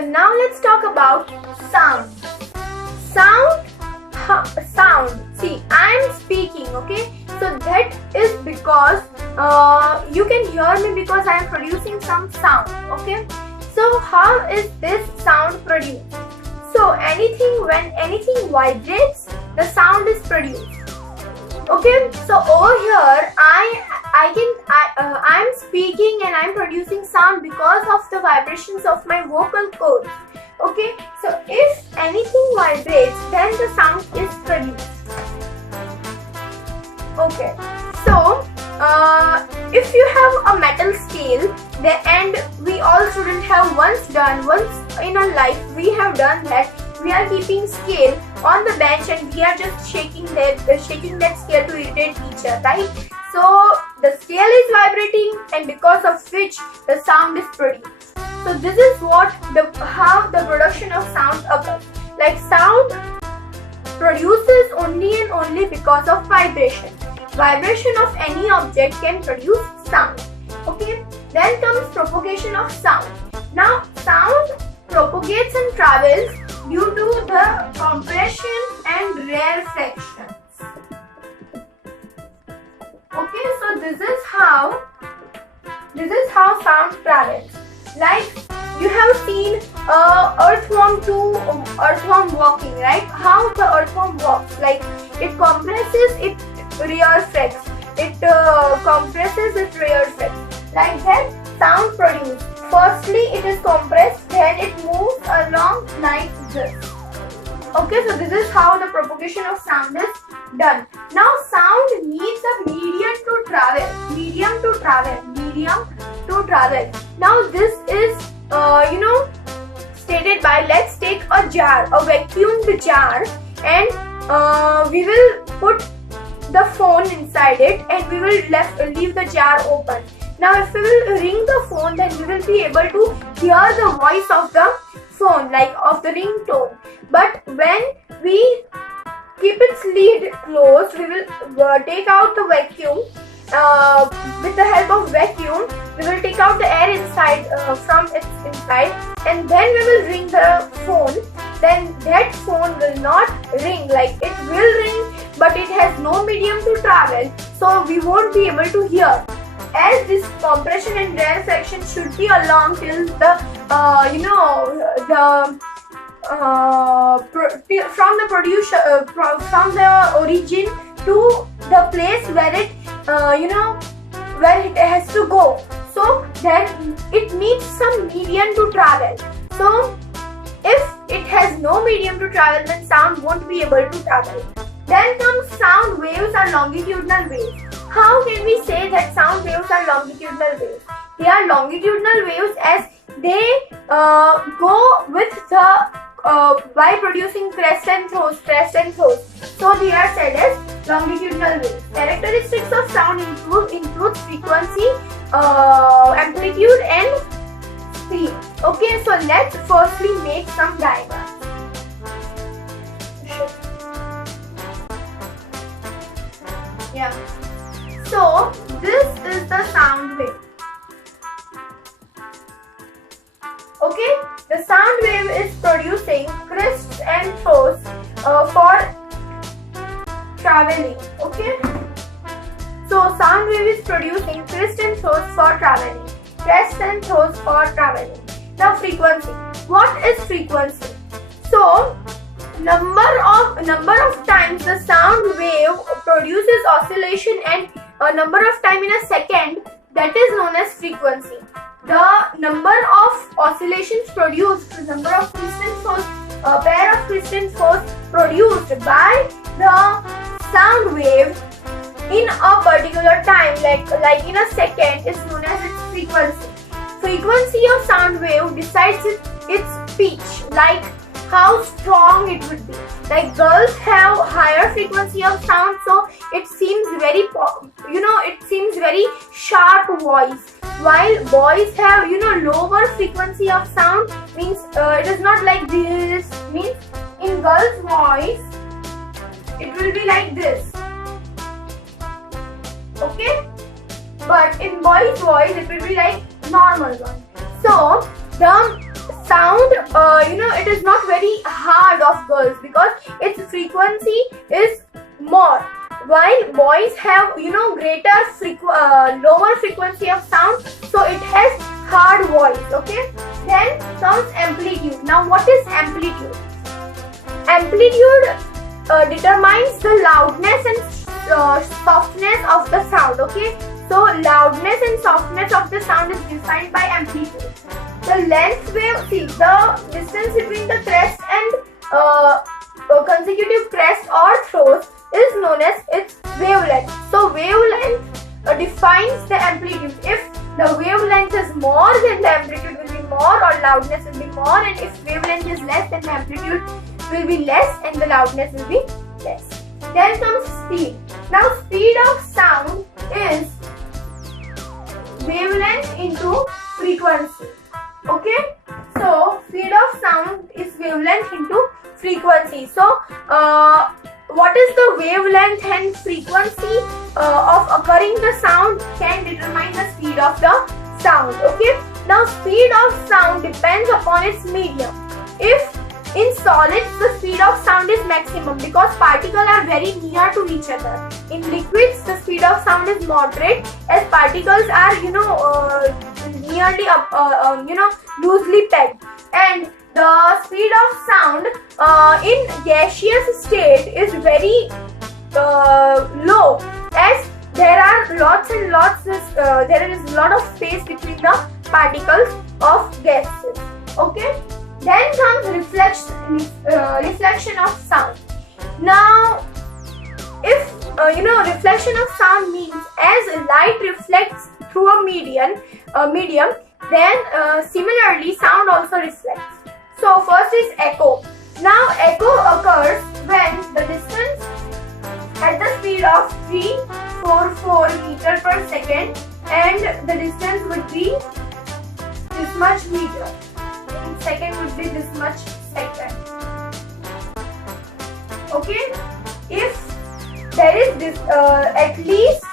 So now let's talk about sound. Sound. See, I am speaking, okay? So that is because you can hear me because I am producing some sound, okay? So how is this sound produced? So when anything vibrates, the sound is produced. Okay, so over here I'm speaking and I'm producing sound because of the vibrations of my vocal cords. Okay, so if anything vibrates, then the sound is produced. Okay, so if you have a metal scale, and we all students have once in our life we have done that. We are keeping scale on the bench and we are just shaking that scale to irritate each other, right? So the scale is vibrating, and because of which the sound is produced. So this is how the production of sound occurs. Like sound produces only and only because of vibration. Vibration of any object can produce sound. Okay. Then comes propagation of sound. Now sound propagates and travels due to the compression and rarefactions. Okay, so this is how sound travels. Like you have seen earthworm walking, right? How the earthworm walks? Like it compresses, it rarefacts. It compresses, it rarefacts. Like that, sound produced. Firstly, it is compressed, then it moves along like this. Okay, so this is how the propagation of sound is done. Now, sound needs a medium to travel. Now, this is, stated by, let's take a jar, a vacuumed jar, and we will put the phone inside it, and we will leave the jar open. Now if we will ring the phone, then we will be able to hear the voice of the phone, like of the ringtone. But when we keep its lid closed, we will take out the vacuum. With the help of vacuum, we will take out the air inside from its inside, and then we will ring the phone. Then that phone will not ring, like it will ring, but it has no medium to travel, so we won't be able to hear. As this compression and rarefaction should be along till the from the origin to the place where it has to go. So then it needs some medium to travel. So if it has no medium to travel, then sound won't be able to travel. Then comes sound waves or longitudinal waves. How can we say that sound waves are longitudinal waves? They are longitudinal waves as they go with the by producing crest and throws. So they are said as longitudinal waves. Characteristics of sound include frequency, amplitude, and speed. Okay, so let's firstly make some diagrams. Yeah. So this is the sound wave. Okay, the sound wave is producing crests and throws for traveling. Okay, so sound wave is producing crests and throws for traveling. Now frequency. What is frequency? So number of times the sound wave produces oscillation and a number of time in a second, that is known as frequency. The number of oscillations produced, the number of crystal force, a pair of crystal force produced by the sound wave in a particular time, like in a second, is known as its frequency. Frequency of sound wave decides its pitch, like how strong it would be. Like girls have higher frequency of sound, so it seems very sharp voice, while boys have lower frequency of sound, means it is not like this, means in girls voice it will be like this, okay, but in boys voice it will be like normal one. So the sound, it is not very hard of girls because its frequency is more, while boys have greater lower frequency of sound, so it has hard voice. Okay, then comes amplitude. Now what is amplitude? Amplitude determines the loudness and softness of the sound. Okay, so loudness and softness of the sound is defined by amplitude. The length wave, see the distance between the crest and consecutive crest or throws is known as its wavelength. So wavelength defines the amplitude. If the wavelength is more, then the amplitude will be more or loudness will be more, and if wavelength is less, then the amplitude will be less and the loudness will be less. Then comes speed. Now speed of sound is wavelength into frequency. Okay, so speed of sound is wavelength into frequency. So what is the wavelength and frequency of occurring the sound can determine the speed of the sound. Okay, now speed of sound depends upon its medium. If in solids, the speed of sound is maximum because particles are very near to each other. In liquids, the speed of sound is moderate as particles are nearly loosely pegged, and the speed of sound in gaseous state is very low, as there are lots and lots there is a lot of space between the particles of gases. Okay, then comes reflection of sound. Now if reflection of sound means as light reflects through a medium, then similarly sound also reflects. So first is echo. Now echo occurs when the distance at the speed of 344 meter per second, and the distance would be this much meter. In second would be this much second. Okay, if there is this at least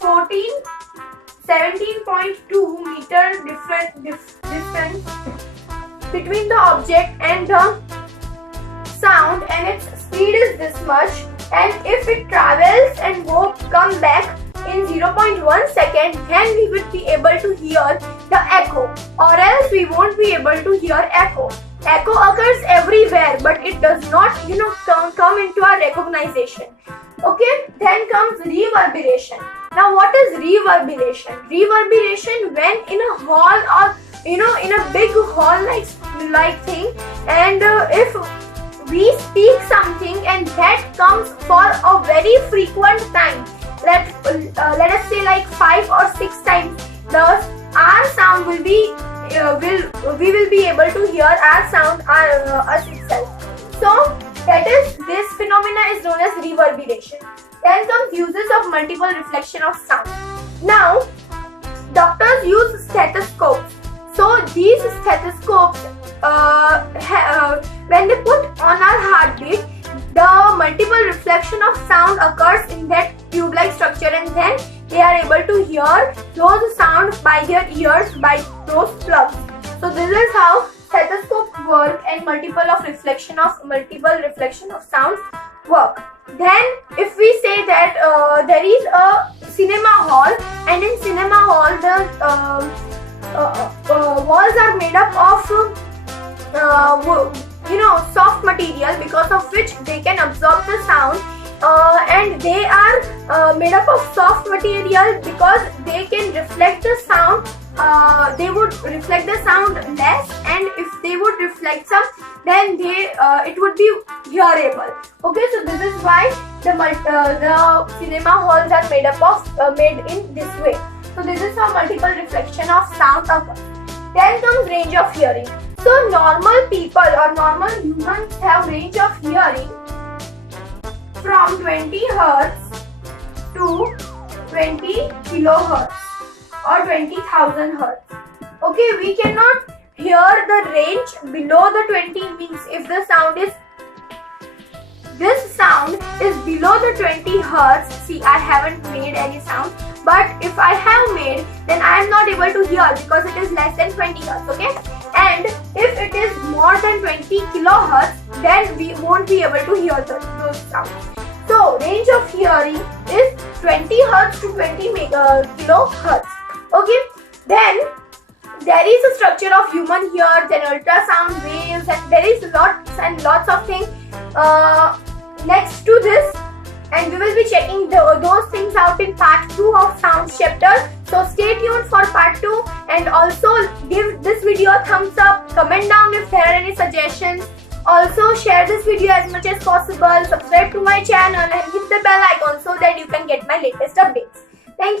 17.2 meter distance between the object and the sound, and its speed is this much, and if it travels and come back in 0.1 second, then we would be able to hear the echo, or else we won't be able to hear echo. Echo occurs everywhere, but it does not come into our recognition. Okay, then comes reverberation. Now what is reverberation? Reverberation when in a hall or in a big hall like thing, and if we speak something and that comes for a very frequent time, let us say like 5 or 6 times, thus our sound will be we will be able to hear our sound us itself. So this phenomena is known as reverberation. Then comes uses of multiple reflection of sound. Now doctors use stethoscopes. So these stethoscopes, when they put on our heartbeat, the multiple reflection of sound occurs in that tube-like structure, and then they are able to hear those sounds by their ears, by those plugs. So this is how stethoscopes work, and multiple reflection of sounds work. Then if we say that there is a cinema hall, and in cinema hall the walls are made up of soft material, because of which they can absorb the sound, and they are made up of soft material because they can reflect the sound. They would reflect the sound less, and if they would reflect some, then it would be hearable. Okay, so this is why the cinema halls are made in this way. So this is how multiple reflection of sound occurs. Then comes range of hearing. So normal people or normal humans have range of hearing from 20 Hz to 20 kilohertz or 20,000 Hz. Okay, we cannot hear the range below the 20, means if the sound is below the 20 Hz, see I haven't made any sound, but if I have made, then I am not able to hear because it is less than 20 Hz. Okay, and if it is more than 20 kilohertz, then we won't be able to hear those sounds. So range of hearing is 20 hertz to 20 kilohertz. Okay, then there is a structure of human ear, then ultrasound waves, and there is lots and lots of things next to this, and we will be checking those things out in part 2 of sounds chapter. So stay tuned for part 2, and also give this video a thumbs up, comment down if there are any suggestions. Also share this video as much as possible, subscribe to my channel and hit the bell icon so that you can get my latest updates. Thank you.